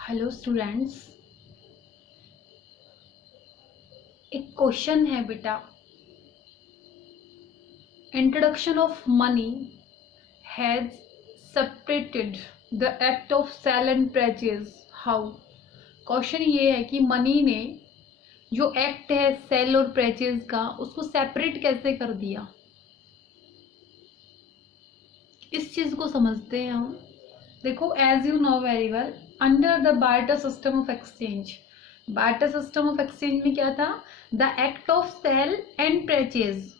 Hello students, एक question है बेटा। Introduction of money has separated the act of sale and purchase how. Question ये है कि मनी ने जो एक्ट है सेल और परचेज का उसको सेपरेट कैसे कर दिया। इस चीज को समझते हैं हम। देखो, as you know very well, under the barter system of exchange, barter system of exchange में क्या था? The act of sale and purchase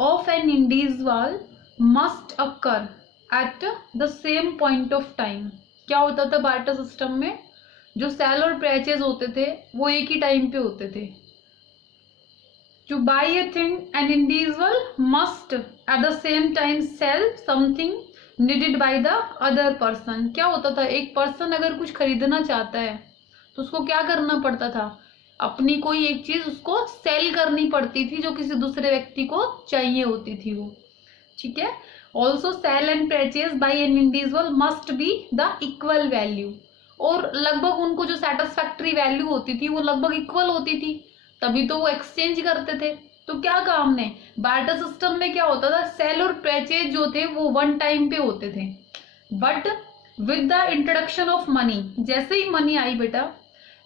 of an individual must occur at the same point of time. क्या होता था barter system में? जो cell और purchase होते थे वो एक ही टाइम पे होते थे। To buy a thing, an individual must at the same time sell something needed by the other person। क्या होता था? एक पर्सन अगर कुछ खरीदना चाहता है तो उसको क्या करना पड़ता था? अपनी कोई एक चीज उसको सेल करनी पड़ती थी जो किसी दूसरे व्यक्ति को चाहिए होती थी वो। ठीक है। Also sale and purchase by an individual must be the equal value, और लगभग उनको जो सेटिस्फैक्ट्री वैल्यू होती थी वो लगभग इक्वल होती थी, तभी तो वो एक्सचेंज करते थे। तो क्या कहा हमने? बार्टर सिस्टम में क्या होता था? सेल और परचेज जो थे वो वन टाइम पे होते थे। But with the introduction of money, जैसे ही मनी आई बेटा,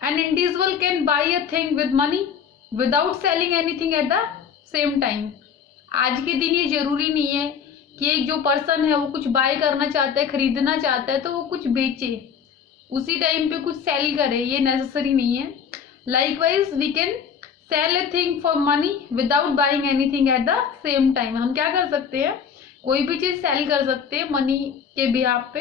an individual can buy a thing with money without selling anything at the same time. आज के दिन ये जरूरी नहीं है कि एक जो पर्सन है वो कुछ बाय करना चाहता है, खरीदना चाहता है तो वो कुछ बेचे, उसी टाइम पे कुछ सेल करे, ये नेसेसरी नहीं है। Likewise we can sell a thing for money without buying anything at the same time. हम क्या कर सकते हैं? कोई भी चीज सेल कर सकते हैं मनी के बिहाफ पे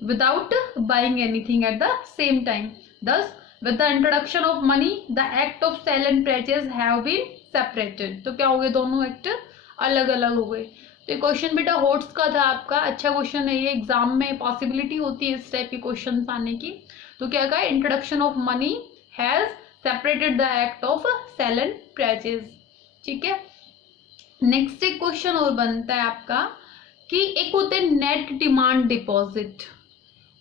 without buying anything at the same time. Thus with the introduction of money the act of sale and purchase have been separated. तो क्या हो गए? दोनों एक्ट अलग अलग हो गए। तो ये क्वेश्चन बेटा होट्स का था आपका, अच्छा क्वेश्चन है ये, एग्जाम में पॉसिबिलिटी होती है इस टाइप के क्वेश्चन आने की। तो क्या कहा? Introduction of money has separated the act of sale and purchase. ठीक है। नेक्स्ट एक क्वेश्चन और बनता है आपका कि एक होते नेट डिमांड डिपॉजिट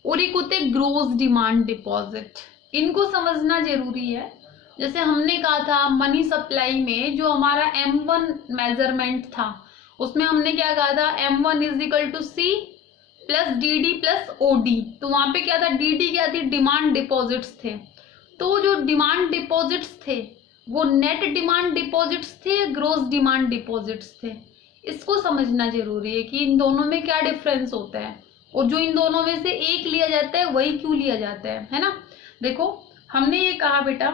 और एक होते ग्रोस डिमांड डिपॉजिट। इनको समझना जरूरी है। जैसे हमने कहा था मनी सप्लाई में जो हमारा M1 मेजरमेंट था उसमें हमने क्या कहा था? M1 is equal to C plus DD plus OD। तो वहां पे क्या था? DD क्या थी? डिमांड डिपॉजिट्स थे। तो जो डिमांड डिपॉजिट्स थे वो नेट डिमांड डिपॉजिट्स थे या ग्रोस डिमांड डिपॉजिट्स थे? इसको समझना जरूरी है कि इन दोनों में क्या डिफरेंस होता है, और जो इन दोनों में से एक लिया जाता है वही क्यों लिया जाता है ना। देखो, हमने ये कहा बेटा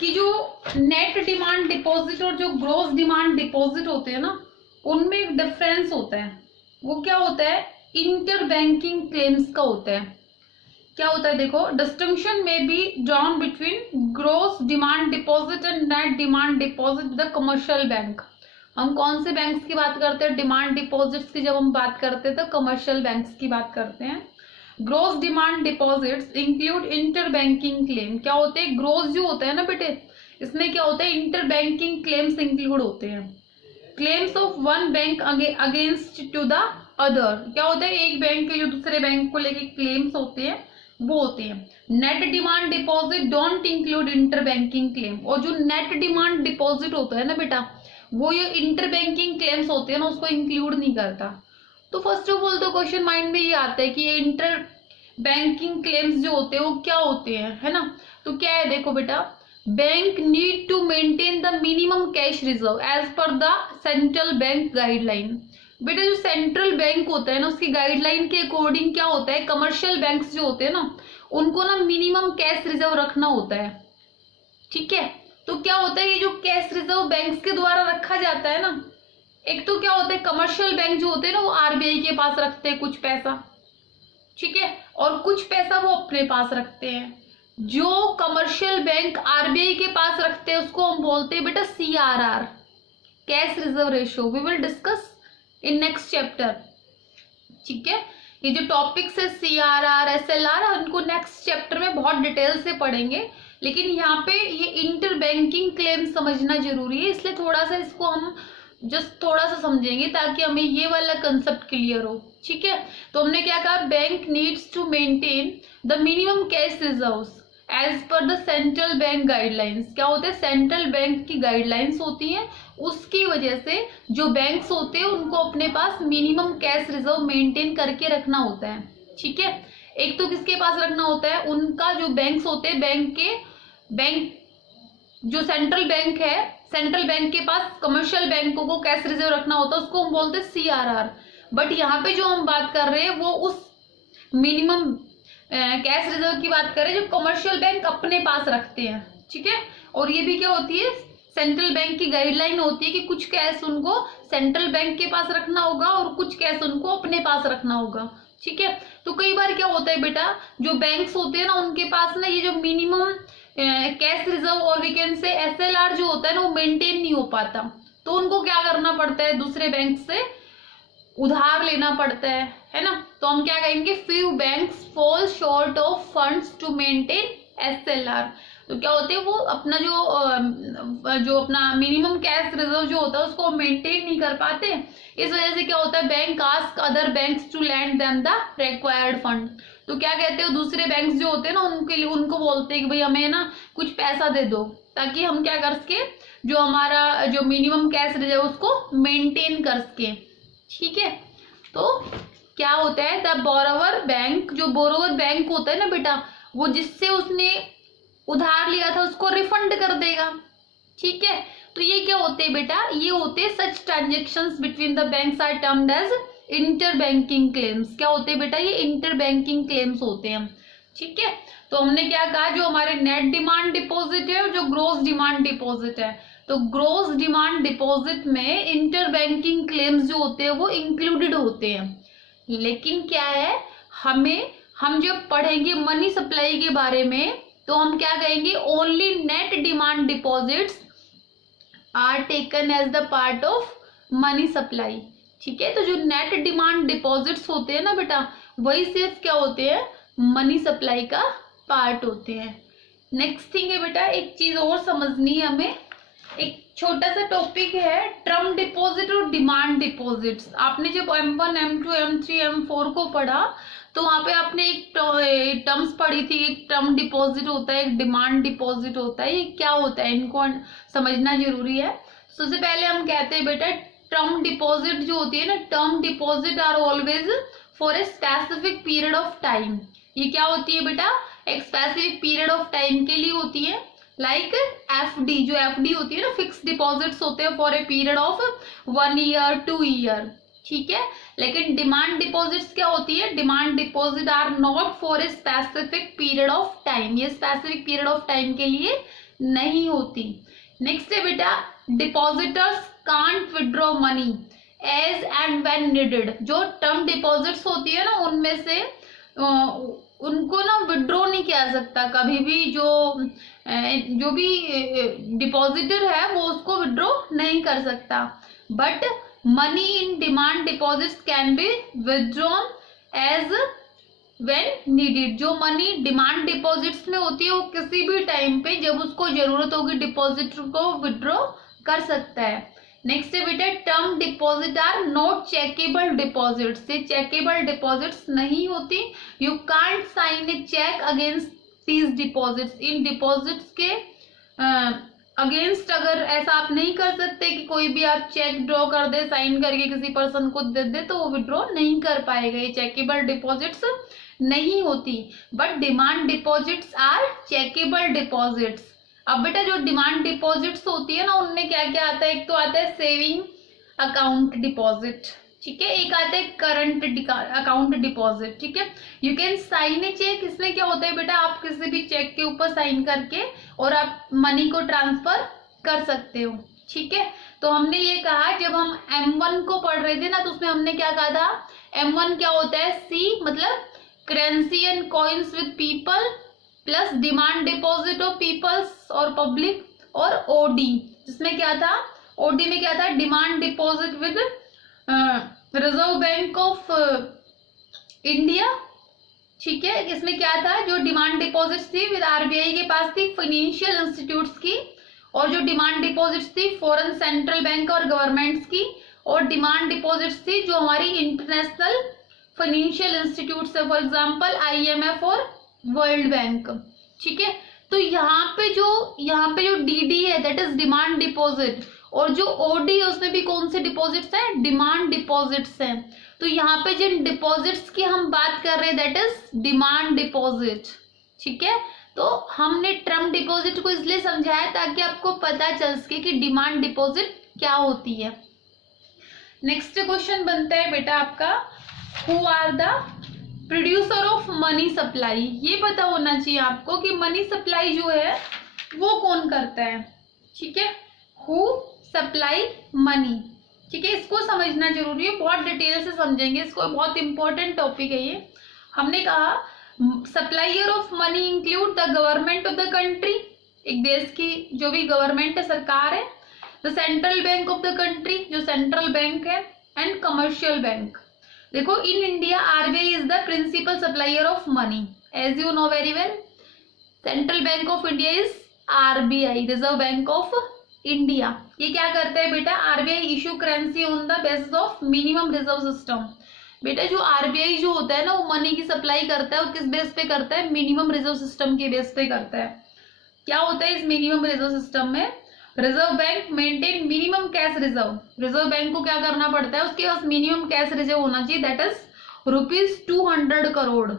कि जो नेट डिमांड डिपॉजिट और जो ग्रोस डिमांड डिपॉजिट होते हैं ना, उनमें एक डिफरेंस होता है। वो क्या होता है? इंटर बैंकिंग क्लेम्स का होता है। क्या होता है? देखो, डिस्टिंक्शन में be drawn between gross demand deposit and net demand deposit the commercial bank. हम कौन से बैंक्स की बात करते हैं? डिमांड डिपॉजिट्स की जब हम बात करते हैं तो कमर्शियल बैंक्स की बात करते हैं। Gross demand deposits include inter banking claim. क्या होते हैं? ग्रोस जो होता है ना बेटे, इसमें क्या होता है? इंटर बैंकिंग क्लेम्स इंक्लूड होते हैं। Claims of one bank against to the other. क्या होता है? एक बैंक के जो दूसरे बैंक को लेके क्लेम्स होते हैं वो होते हैं। Net demand deposit don't include inter banking claim. और जो नेट डिमांड डिपॉजिट होता है ना बेटा, वो ये इंटर बैंकिंग क्लेम्स होते हैं ना, उसको इंक्लूड नहीं करता। तो फर्स्ट ऑफ ऑल तो क्वेश्चन माइंड में ये आता है कि ये इंटर बैंकिंग क्लेम्स जो होते हैं वो क्या होते हैं, है ना। तो क्या है? देखो बेटा, bank need to maintain the minimum cash reserve as per the central bank guideline. बेटा जो सेंट्रल बैंक होता है ना, उसकी गाइडलाइन के अकॉर्डिंग क्या होता है? कमर्शियल बैंक्स जो होते हैं ना, उनको ना मिनिमम कैश रिजर्व रखना होता है। ठीक है। तो क्या होता है? ये जो कैश रिजर्व बैंक्स के द्वारा रखा जाता है ना, एक तो क्या होता है? कमर्शियल बैंक जो होते हैं ना वो RBI के पास रखते हैं कुछ पैसा, ठीक है, और कुछ पैसा वो अपने पास रखते हैं। जो कमर्शियल बैंक RBI के पास रखते हैं उसको हम बोलते हैं बेटा CRR, cash reserve ratio. We will discuss in next chapter. ठीक है। ये जो टॉपिक्स है CRR SLR, उनको नेक्स्ट चैप्टर में बहुत डिटेल से पढ़ेंगे, लेकिन यहाँ पे ये इंटर बैंकिंग क्लेम समझना जरूरी है, इसलिए थोड़ा सा इसको हम जस्ट थोड़ा सा समझेंगे ताकि हमें ये वाला कंसेप्ट क्लियर हो। ठीक है। तो हमने क्या कहा? Bank needs to maintain the minimum cash reserves as per the central bank guidelines. क्या होते हैं, सेंट्रल बैंक की गाइडलाइंस होती हैं, उसकी वजह से जो बैंक्स होते हैं उनको अपने पास मिनिमम कैश रिजर्व मेंटेन करके रखना होता है। ठीक है, एक तो किसके पास रखना होता है, उनका जो बैंक्स होते हैं, बैंक जो सेंट्रल बैंक है, सेंट्रल बैंक के पास कमर्शियल बैंकों को कैश रिजर्व रखना होता है, उसको हम बोलते हैं CRR। बट यहाँ पे जो हम बात कर रहे हैं वो उस मिनिमम कैश रिजर्व की बात करें जो कमर्शियल बैंक अपने पास रखते हैं। ठीक है, और ये भी क्या होती है, सेंट्रल बैंक की गाइडलाइन होती है कि कुछ कैश उनको सेंट्रल बैंक के पास रखना होगा और कुछ कैश उनको अपने पास रखना होगा। ठीक है, तो कई बार क्या होता है बेटा, जो बैंक्स होते हैं ना उनके पास ना ये जो मिनिमम कैश रिजर्व और वी कैन से SLR जो होता है ना वो मेंटेन नहीं हो पाता, तो उनको क्या करना पड़ता है, दूसरे बैंक से उधार लेना पड़ता है ना। तो हम क्या कहेंगे, few banks fall short of funds to maintain SLR। तो क्या होते हैं, वो अपना जो अपना मिनिमम कैश रिजर्व जो होता है उसको मेंटेन नहीं कर पाते। इस वजह से क्या होता है, bank ask other banks to lend them the required fund. तो क्या कहते हैं, दूसरे बैंक्स जो होते हैं ना उनके लिए उनको बोलते हैं कि भाई हमें ना कुछ पैसा दे दो, ताकि हम क्या कर सके, जो हमारा जो मिनिमम कैश रिजर्व उसको मेंटेन कर सके। ठीक है, तो क्या होता है, द बोरोवर बैंक, जो बोरोवर बैंक होता है ना बेटा, वो जिससे उसने उधार लिया था उसको रिफंड कर देगा। ठीक है, तो ये क्या होते हैं बेटा, ये होते हैं such transactions between the banks are termed as inter banking claims. क्या होते हैं बेटा, ये इंटर बैंकिंग क्लेम्स होते हैं। ठीक है, तो हमने क्या कहा, जो हमारे नेट डिमांड डिपॉजिट है और जो ग्रोस डिमांड डिपॉजिट है, तो ग्रोस डिमांड डिपॉजिट में इंटर बैंकिंग क्लेम्स जो होते हैं वो इंक्लूडेड होते हैं। लेकिन क्या है, हम जब पढ़ेंगे मनी सप्लाई के बारे में तो हम क्या कहेंगे, only net demand deposits are taken as the part of money supply. ठीक है, तो जो नेट डिमांड डिपॉजिट्स होते हैं ना बेटा, वही सिर्फ क्या होते हैं, मनी सप्लाई का पार्ट होते हैं। नेक्स्ट थिंग है बेटा, एक चीज और समझनी है हमें, एक छोटा सा टॉपिक है टर्म डिपॉजिट और डिमांड डिपॉजिट्स। आपने जब M1, M2, M3, M4 को पढ़ा तो वहां पे आपने एक टर्म्स पढ़ी थी, एक टर्म डिपॉजिट होता है, एक डिमांड डिपॉजिट होता है। ये क्या होता है, इनको समझना जरूरी है। सबसे पहले हम कहते हैं बेटा, टर्म डिपॉजिट जो होती है ना, term deposit are always for a specific period of time. ये क्या होती है बेटा, एक स्पेसिफिक पीरियड ऑफ टाइम के लिए होती है। लाइक FD, जो FD होती है ना, फिक्स डिपॉजिट्स होते हैं for a period of 1 year 2 year. ठीक है, लेकिन डिमांड डिपॉजिट्स क्या होती है, demand deposit are not for a specific period of time, ये स्पेसिफिक पीरियड ऑफ टाइम के लिए नहीं होती। नेक्स्ट है बेटा, depositors can't withdraw money as and when needed. जो टर्म डिपॉजिट्स होती है ना उनमें से उनको ना विड्रॉ नहीं किया सकता कभी भी, जो भी डिपॉजिटर है वो उसको विड्रॉ नहीं कर सकता। But money in demand deposits can be withdrawn as when needed. जो मनी डिमांड डिपॉजिट्स में होती है वो किसी भी टाइम पे जब उसको जरूरत होगी डिपॉजिटर को विड्रॉ कर सकता है। नेक्स्ट है बेटा, term deposit are not chequeable deposits. ये चेकेबल डिपॉजिट्स नहीं होती। You can't sign a cheque against these deposits. इन डिपॉजिट्स के अगेंस्ट अगर ऐसा आप नहीं कर सकते कि कोई भी आप चेक ड्रॉ कर दे, साइन करके किसी पर्सन को दे दे, तो वो विड्रॉ नहीं कर पाएगा। ये चेकेबल डिपॉजिट्स नहीं होती। But demand deposits are chequeable deposits. अब बेटा जो डिमांड डिपॉजिट्स होती है ना उनमें क्या क्या आता है, एक तो आता है सेविंग अकाउंट डिपॉजिट, ठीक है, एक आता है करंट अकाउंट डिपॉजिट। ठीक है, you can sign a cheque. इसमें क्या होता है बेटा, आप किसी भी चेक के ऊपर साइन करके और आप मनी को ट्रांसफर कर सकते हो। ठीक है, तो हमने ये कहा जब हम M1 को पढ़ रहे थे ना तो उसमें हमने क्या कहा था, M1 क्या होता है, C मतलब currency and coins with people plus demand deposit of peoples और पब्लिक, और OD जिसमें क्या था, OD में क्या था, demand deposit with reserve bank of India. ठीक है, इसमें क्या था, जो डिमांड डिपॉजिट्स थी विद RBI के पास थी फाइनेंशियल इंस्टीट्यूट्स की, और जो डिमांड डिपॉजिट्स थी फॉरेन सेंट्रल बैंक और गवर्नमेंट्स की, और डिमांड डिपॉजिट्स थी जो हमारी इंटरनेशनल फाइनेंशियल इंस्टीट्यूट्स है, फॉर एग्जांपल IMF और वर्ल्ड बैंक। ठीक है। तो यहाँ पे जो डीडी है दैट इज डिमांड डिपॉजिट, और जो ओडी है उसमें भी कौन से डिपॉजिट्स हैं, डिमांड डिपॉजिट्स हैं। तो यहाँ पे जिन डिपॉजिट्स की हम बात कर रहे हैं दैट इज डिमांड डिपॉजिट। ठीक है, तो हमने टर्म डिपॉजिट को इसलिए समझाया ताकि आपको पता चल सके कि डिमांड डिपॉजिट क्या होती है। नेक्स्ट क्वेश्चन बनता है बेटा आपका, who are the producer of money supply. ये पता होना चाहिए आपको कि मनी सप्लाई जो है वो कौन करता है। ठीक है, हु सप्लाई मनी। ठीक है, इसको समझना जरूरी है, बहुत डिटेल से समझेंगे इसको, बहुत इंपॉर्टेंट टॉपिक है ये। हमने कहा supplier of money include the government of the country, एक देश की जो भी गवर्नमेंट है, सरकार है, the central bank of the country, जो सेंट्रल बैंक है, एंड कमर्शियल बैंक। देखो, in India RBI is the principal supplier of money, as you know very well. Central bank of India is RBI, reserve bank of India. ये क्या करता है बेटा, RBI issue currency on the basis of minimum reserve system. बेटा जो RBI जो होता है ना, वो मनी की सप्लाई करता है, वो किस बेस पे करता है, मिनिमम रिजर्व सिस्टम के बेस पे करता है। क्या होता है इस मिनिमम रिजर्व सिस्टम में, reserve bank maintain minimum cash reserve. Reserve bank को क्या करना पड़ता है, उसके पास मिनिमम कैश रिजर्व होना चाहिए, दैट इज ₹200 करोड़।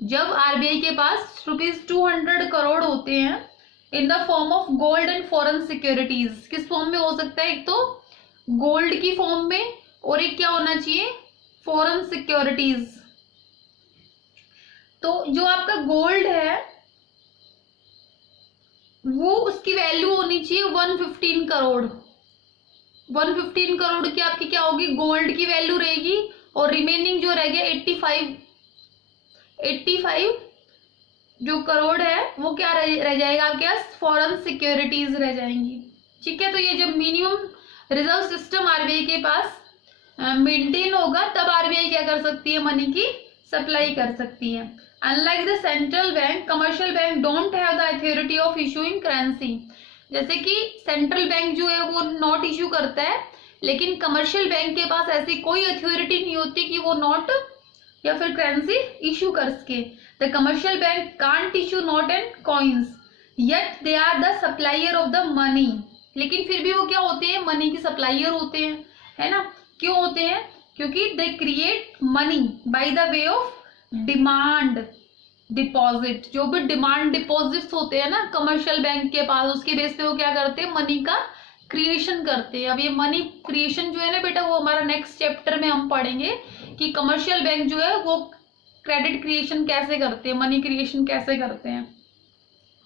जब आरबीआई के पास ₹200 करोड़ होते हैं in the form of gold and foreign securities, किस फॉर्म में हो सकता है, एक तो गोल्ड की फॉर्म में, और एक क्या होना चाहिए, फॉरेन सिक्योरिटीज। तो जो आपका गोल्ड है वो उसकी वैल्यू होनी चाहिए 115 करोड़। 115 करोड़ की आपकी क्या होगी, गोल्ड की वैल्यू रहेगी, और रिमेनिंग जो रह गया 85 जो करोड़ है वो क्या रह जाएगा आपके पास, फॉरेन सिक्योरिटीज रह जाएंगी। ठीक है, तो ये जब मिनिमम रिजर्व सिस्टम आरबीआई के पास मेंटेन होगा तब आरबीआई क्या कर सकती है, मनी की सप्लाई कर सकती है। Unlike the central bank, commercial bank don't have the authority of issuing currency. जैसे कि सेंट्रल बैंक जो है वो नोट इशू करता है, लेकिन कमर्शियल बैंक के पास ऐसी कोई अथॉरिटी नहीं होती कि वो नोट या फिर करेंसी इशू कर सके। The commercial bank can't issue note and coins, yet they are the supplier of the money. लेकिन फिर भी वो क्या होते हैं, मनी के सप्लायर होते हैं, है ना। क्यों होते हैं, क्योंकि they create money by the way of demand deposit. जो भी डिमांड डिपॉजिट्स होते हैं ना कमर्शियल बैंक के पास, उसके बेस पे वो क्या करते हैं, मनी का क्रिएशन करते हैं। अब ये मनी क्रिएशन जो है ना बेटा, वो हमारा नेक्स्ट चैप्टर में हम पढ़ेंगे कि कमर्शियल बैंक जो है वो क्रेडिट क्रिएशन कैसे करते हैं, मनी क्रिएशन कैसे करते हैं।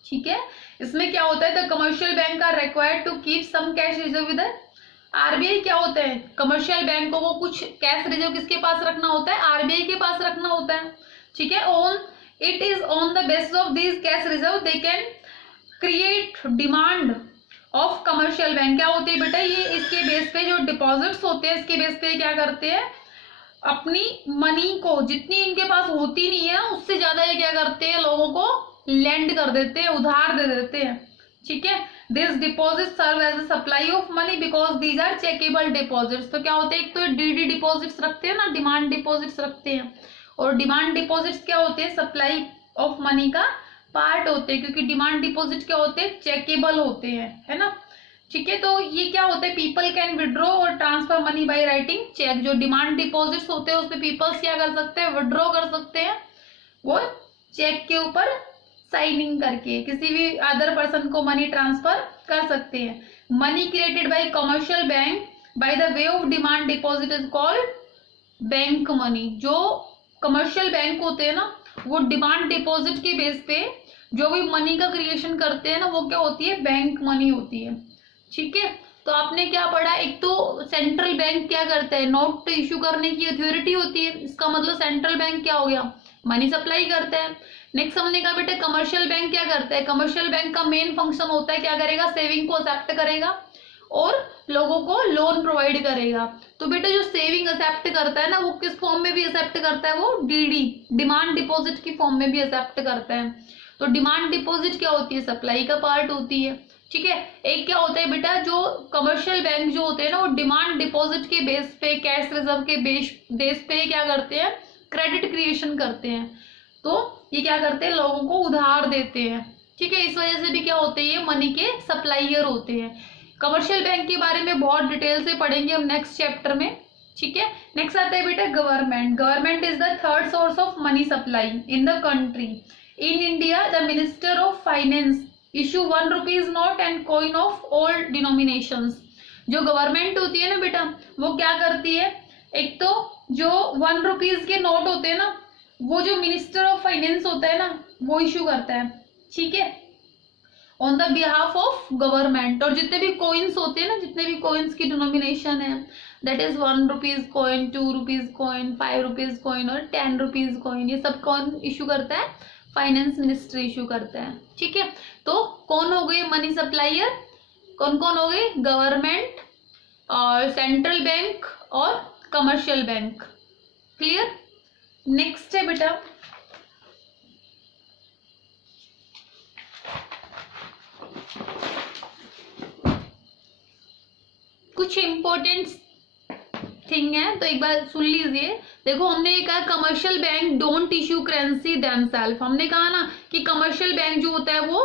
ठीक है, इसमें क्या होता है, the commercial bank are required to keep some cash reserve with RBI. क्या होता है, कमर्शियल बैंक को वो कुछ कैश रिजर्व किसके पास रखना होता है, आरबीआई के पास रखना होता है। ठीक है, on it is on the basis of this cash reserve they can create demand of commercial bank. क्या होती है बेटा, ये इसके बेस पे जो डिपॉजिट्स होते हैं इसके बेस पे क्या करते हैं, अपनी मनी को जितनी इनके पास होती नहीं है उससे ज्यादा ये क्या करते हैं, लोगों को लेंड कर देते हैं, उधार दे देते हैं। ठीक है, this deposit serve as a supply of money because these are chequeable deposits. तो क्या होते हैं, एक तो डीडी डिपॉजिट्स रखते हैं ना, डिमांड डिपॉजिट्स रखते हैं, और डिमांड डिपॉजिट्स क्या होते हैं, सप्लाई ऑफ मनी का पार्ट होते हैं, क्योंकि डिमांड डिपॉजिट क्या होते हैं, चेकेबल होते हैं, है ना। ठीक है, तो ये क्या होता है, पीपल कैन विड्रॉ और transfer money by writing cheque. जो डिमांड डिपॉजिट्स होते हैं उसमें पीपल्स क्या कर सकते हैं, विड्रॉ कर सकते हैं, वो चेक के ऊपर साइनिंग करके किसी भी अदर पर्सन को मनी ट्रांसफर कर सकते हैं। Money created by commercial bank by the way of demand deposit is called bank money. जो कमर्शियल बैंक होते हैं ना, वो डिमांड डिपॉजिट के बेस पे जो भी मनी का क्रिएशन करते हैं ना, वो क्या होती है, बैंक मनी होती है। ठीक है, तो आपने क्या पढ़ा, एक तो सेंट्रल बैंक क्या करता है, नोट इशू करने की अथॉरिटी होती है, इसका मतलब सेंट्रल बैंक क्या हो गया, मनी सप्लाई करता है। नेक्स्ट हमने कहा बेटे कमर्शियल बैंक क्या करता है, कमर्शियल बैंक का मेन फंक्शन होता है क्या करेगा, सेविंग को एक्सेप्ट करेगा और लोगों को लोन प्रोवाइड करेगा। तो बेटा जो सेविंग एक्सेप्ट करता है ना, वो किस फॉर्म में भी एक्सेप्ट करता है, वो डीडी डिमांड डिपॉजिट की फॉर्म में भी एक्सेप्ट करता है। तो डिमांड डिपॉजिट क्या होती है, सप्लाई का पार्ट होती है। ठीक है, एक क्या होता है बेटा, जो कमर्शियल बैंक जो होते हैं ना, वो डिमांड डिपॉजिट के बेस पे, कैश रिजर्व के बेस पे क्या करते हैं, क्रेडिट क्रिएशन करते हैं। तो ये क्या करते हैं, लोगों को उधार देते हैं, ठीक है। इस वजह से भी क्या होते हैं, ये मनी के सप्लायर होते हैं। कमर्शियल बैंक के बारे में बहुत डिटेल से पढ़ेंगे हम नेक्स्ट चैप्टर में, ठीक है। नेक्स्ट आता है बेटा government. Government is the third source of money supply in the country. In India the minister of finance issue 1 rupees note and coin of all denominations. जो गवर्नमेंट होती है ना बेटा, वो क्या करती है, एक तो जो 1 रुपीज के नोट होते हैं ना, वो जो मिनिस्टर ऑफ फाइनेंस होता है ना, वो इशू करता है, ठीक है, on the behalf of government. और जितने भी कॉइन्स होते हैं ना, जितने भी कॉइन्स की डिनोमिनेशन है, that is 1 rupees coin, 2 rupees coin, 5 rupees coin और 10 रुपीज कॉइन, ये सब कौन इशू करता है, फाइनेंस मिनिस्टर इशू करता है, ठीक है। तो कौन हो गए मनी सप्लायर, कौन कौन हो गए, गवर्नमेंट और सेंट्रल बैंक और कमर्शियल बैंक। क्लियर। नेक्स्ट है बेटा कुछ इंपॉर्टेंट थिंग है, तो एक बार सुन लीजिए। देखो हमने ये कहा commercial bank don't issue currency themselves. हमने कहा ना कि कमर्शियल बैंक जो होता है वो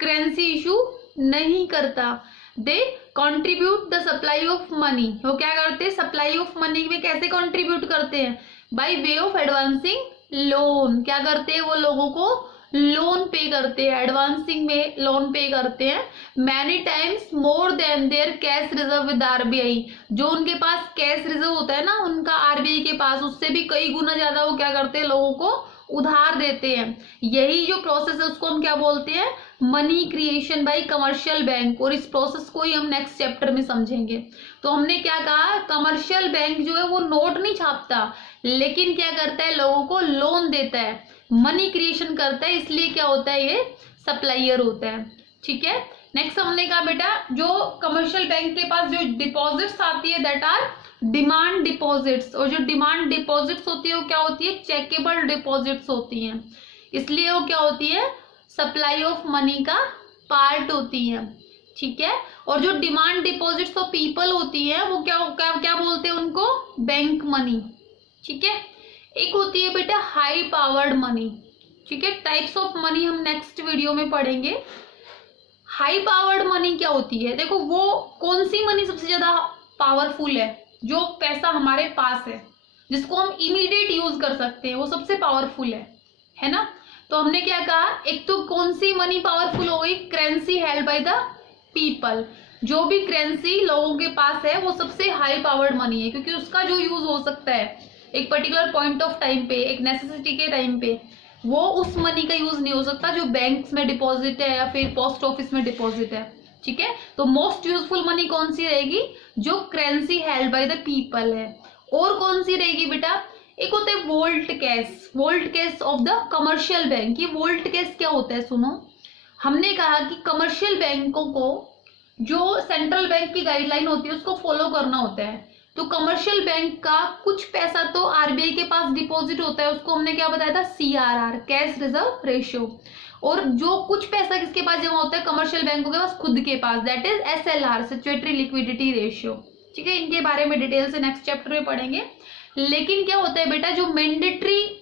करेंसी इशू नहीं करता। They contribute the supply of money. वो क्या करते हैं, सप्लाई ऑफ मनी में कैसे कंट्रीब्यूट करते हैं, by way of advancing loan. क्या करते हैं, वो लोगों को लोन पे करते हैं, एडवांसिंग में लोन पे करते हैं। Many times more than their cash reserve with RBI. जो उनके पास कैश रिजर्व होता है ना उनका आरबीआई के पास, उससे भी कई गुना ज्यादा वो क्या करते हैं, लोगों को उधार देते हैं। यही जो प्रोसेस है उसको हम क्या बोलते हैं, money creation bye commercial bank. और इस प्रोसेस को ही हम नेक्स्ट चैप्टर में समझेंगे। तो हमने क्या कहा, कमर्शियल बैंक जो है वो नोट नहीं छापता, लेकिन क्या करता है, लोगों को लोन देता है, मनी क्रिएशन करता है, इसलिए क्या होता है, ये सप्लायर होता है, ठीक है। नेक्स्ट हमने कहा बेटा जो कमर्शियल बैंक के पास जो डिपॉजिट्स आती है दैट आर डिमांड डिपॉजिट्स। और जो डिमांड डिपॉजिट्स होती है वो क्या होती है, चेकेबल डिपॉजिट्स होती हैं, इसलिए वो क्या होती है, सप्लाई ऑफ मनी का पार्ट होती है, ठीक है। और जो डिमांड डिपॉजिट्स ऑफ पीपल होती है वो क्या क्या क्या बोलते हैं उनको, बैंक मनी, ठीक है। एक होती है बेटा हाई पावर्ड मनी, ठीक है। टाइप्स ऑफ मनी हम नेक्स्ट वीडियो में पढ़ेंगे। हाई पावर्ड मनी क्या होती है, देखो वो कौन सी मनी सबसे ज्यादा पावरफुल है, जो पैसा हमारे पास है जिसको हम इमीडिएट यूज कर सकते हैं, वो सबसे पावरफुल है ना। तो हमने क्या कहा, एक तो कौन सी मनी पावरफुल हो गई, currency held by the people. जो भी करेंसी लोगों के पास है वो सबसे हाई पावर्ड मनी है, क्योंकि उसका जो यूज हो सकता है एक पर्टिकुलर पॉइंट ऑफ टाइम पे, एक नेसेसिटी के टाइम पे, वो उस मनी का यूज नहीं हो सकता जो बैंक्स में डिपॉजिट है या फिर पोस्ट ऑफिस में डिपॉजिट है, ठीक है। तो मोस्ट यूजफुल मनी कौन सी रहेगी, जो currency held by the people है। और कौन सी रहेगी बेटा, एक होता है volt cash, volt cash of the commercial bank. ये वोल्ट कैश क्या होता है, सुनो। हमने कहा कि कमर्शियल बैंकों को जो सेंट्रल बैंक की गाइडलाइन होती है उसको फॉलो करना होता है। तो कमर्शियल बैंक का कुछ पैसा तो आरबीआई के पास डिपॉजिट होता है, उसको हमने क्या बताया था, सीआरआर, कैश रिजर्व रेशियो। और जो कुछ पैसा किसके पास जमा होता है, कमर्शियल बैंकों के पास खुद के पास, that is SLR, statutory liquidity ratio, ठीक है। इनके बारे में डिटेल से नेक्स्ट चैप्टर में पढ़ेंगे। लेकिन क्या होता है बेटा, जो मैंडेटरी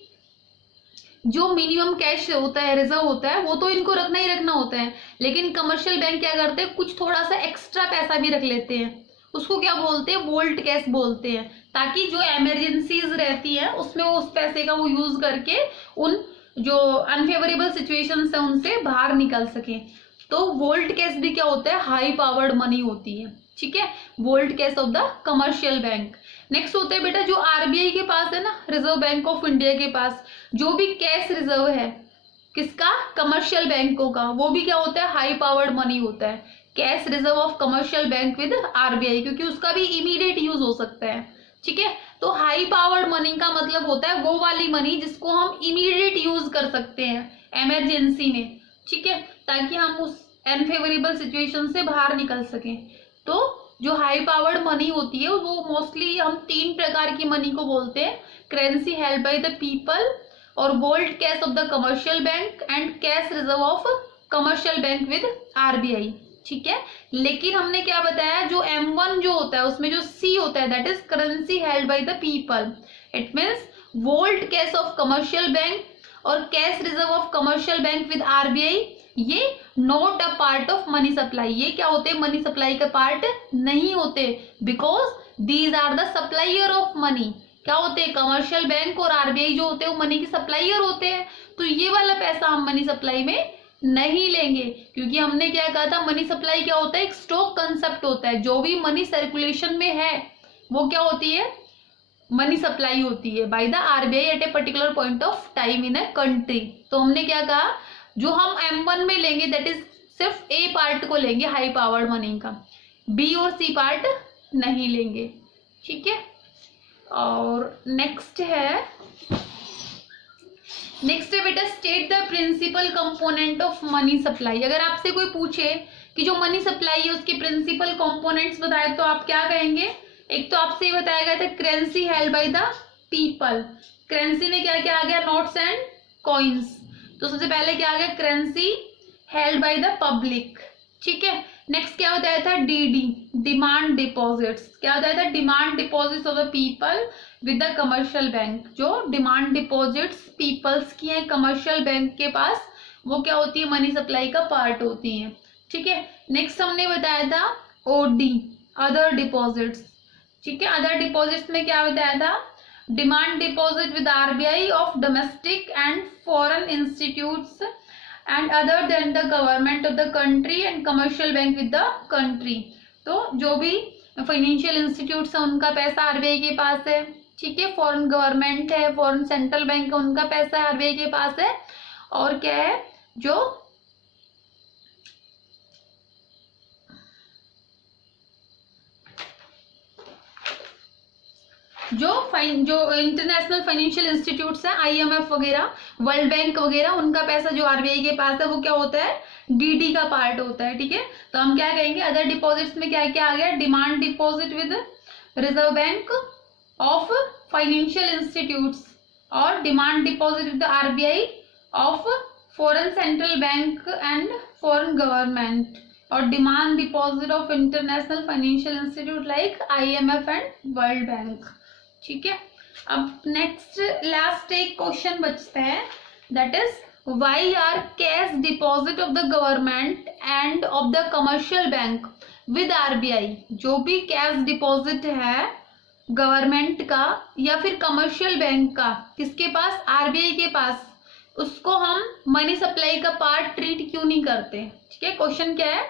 जो मिनिमम कैश होता है, रिजर्व होता है, वो तो इनको रखना ही रखना होता है। लेकिन कमर्शियल बैंक क्या करते हैं, कुछ थोड़ा सा एक्स्ट्रा पैसा भी रख लेते हैं, उसको क्या बोलते हैं, वोल्ट कैश बोलते हैं, ताकि जो इमरजेंसीज रहती है उसमें वो उस पैसे का वो यूज करके उन जो अनफेवरेबल सिचुएशंस है उनसे बाहर निकल सके। तो वोल्ट कैश भी क्या होता है, हाई पावर्ड मनी होती है, ठीक है, volt cash of the commercial bank. Next होता है बेटा जो आरबीआई के पास है ना, रिजर्व बैंक ऑफ इंडिया के पास जो भी कैश रिजर्व है, किसका, कमर्शियल बैंकों का, वो भी क्या होता है, हाई पावर्ड मनी होता है, cash reserve of commercial bank with RBI, क्योंकि उसका भी इमीडिएट यूज हो सकता है, ठीक है। तो हाई पावर्ड मनी का मतलब होता है वो वाली मनी जिसको हम इमीडिएट यूज कर सकते हैं इमरजेंसी में, ठीक है, ताकि हम उस अनफेवरेबल सिचुएशन से बाहर निकल सकें। तो जो हाई पावर्ड मनी होती है वो मोस्टली हम 3 प्रकार की मनी को बोलते हैं, currency held by the people, और vault cash of the commercial bank and cash reserve of commercial bank with RBI, ठीक है। लेकिन हमने क्या बताया, जो M1 जो होता है उसमें जो C होता है that is currency held by the people, it means vault cash of commercial bank और cash reserve of commercial bank with RBI, ये not a part of money supply, ये क्या होते हैं, मनी सप्लाई का पार्ट नहीं होते, because these are the supplier of money. क्या होते हैं, कमर्शियल बैंक और आरबीआई जो होते हैं वो मनी के सप्लायर होते हैं, तो ये वाला पैसा हम मनी सप्लाई में नहीं लेंगे, क्योंकि हमने क्या कहा था, मनी सप्लाई क्या होता है, एक स्टॉक कंसेप्ट होता है, जो भी मनी सर्कुलेशन में है वो क्या होती है, मनी सप्लाई होती है by the RBI at a particular point of time in a country. तो हमने क्या कहा, जो हम M1 में लेंगे दैट इज सिर्फ ए पार्ट को लेंगे, हाई पावर्ड मनी का, बी और सी पार्ट नहीं लेंगे, ठीक है। और नेक्स्ट है बेटा, state the principal component of money supply. अगर आपसे कोई पूछे कि जो मनी सप्लाई है उसके प्रिंसिपल कंपोनेंट्स बताए, तो आप क्या कहेंगे, एक तो आपसे ये बताया गया था currency held by the people, currency में क्या क्या आ गया, नोट्स एंड कॉइन्स, तो सबसे पहले क्या आ गया, currency held by the public, ठीक है। नेक्स्ट क्या बताया था, डीडी, डिमांड डिपॉजिट्स, क्या बताया था, demand deposits of the people with the commercial bank, जो डिमांड डिपॉजिट्स पीपल्स की हैं कमर्शियल बैंक के पास, वो क्या होती है, मनी सप्लाई का पार्ट होती है, ठीक है। नेक्स्ट हमने बताया था ओडी, अदर डिपॉजिट्स, ठीक है। अदर डिपॉजिट्स में क्या बताया था, demand deposit with RBI of domestic and foreign institutes and other than the government of the country and commercial bank with the country, तो जो भी फाइनेंशियल इंस्टीट्यूट्स है उनका पैसा आरबीआई के पास है, ठीक है, फॉरेन गवर्नमेंट है, फॉरेन सेंट्रल बैंक है, उनका पैसा आरबीआई के पास है, और क्या है, जो इंटरनेशनल फाइनेंशियल इंस्टीट्यूट्स हैं, आईएमएफ वगैरह, वर्ल्ड बैंक वगैरह, उनका पैसा जो आरबीआई के पास है वो क्या होता है, डीडी का पार्ट होता है, ठीक है। तो हम क्या कहेंगे, अदर डिपॉजिट्स में क्या क्या आ गया, demand deposit with reserve bank of financial institutions, और demand deposit with RBI of foreign central bank and foreign government, और demand deposit of international financial institution like IMF and World Bank, ठीक है। अब नेक्स्ट लास्ट एक question बचता है, that is why are cash deposit of the government and of the commercial bank with RBI, जो भी cash deposit है government का या फिर कमर्शियल बैंक का, किसके पास, आरबीआई के पास, उसको हम मनी सप्लाई का पार्ट ट्रीट क्यों नहीं करते, ठीक है। क्वेश्चन क्या है,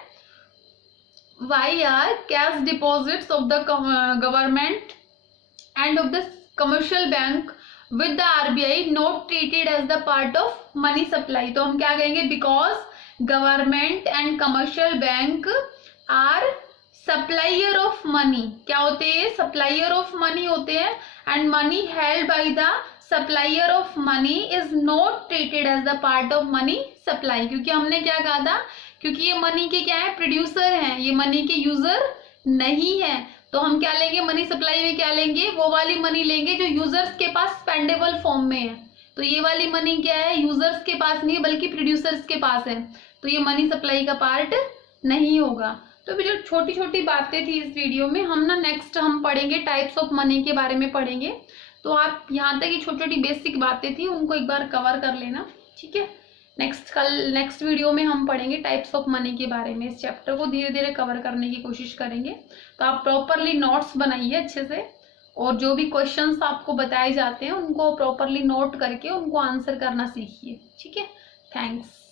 why are cash deposits of the government and of the commercial bank with the RBI not treated as the part of money supply, तो हम क्या कहेंगे, because government and commercial bank are supplier of money, क्या होते हैं, supplier of money होते हैं, and money held by the supplier of money is not treated as the part of money supply, क्योंकि हमने क्या कहा था, क्योंकि ये मनी के क्या है, प्रोड्यूसर हैं, ये मनी के यूजर नहीं है, तो हम क्या लेंगे, मनी सप्लाई में क्या लेंगे, वो वाली मनी लेंगे जो यूजर्स के पास स्पेंडेबल फॉर्म में है, तो ये वाली मनी क्या है, यूजर्स के पास नहीं है बल्कि प्रोड्यूसर्स के पास है, तो ये मनी सप्लाई का पार्ट नहीं होगा। तो जो छोटी छोटी बातें थी इस वीडियो में, हम ना नेक्स्ट हम पढ़ेंगे टाइप्स ऑफ मनी के बारे में पढ़ेंगे, तो आप यहाँ तक ये छोटी छोटी बेसिक बातें थी उनको एक बार कवर कर लेना, ठीक है। नेक्स्ट वीडियो में हम पढ़ेंगे टाइप्स ऑफ मनी के बारे में, इस चैप्टर को धीरे धीरे कवर करने की कोशिश करेंगे, तो आप प्रॉपरली नोट्स बनाइए अच्छे से, और जो भी क्वेश्चंस आपको बताए जाते हैं उनको प्रॉपरली नोट करके उनको आंसर करना सीखिए, ठीक है। थैंक्स।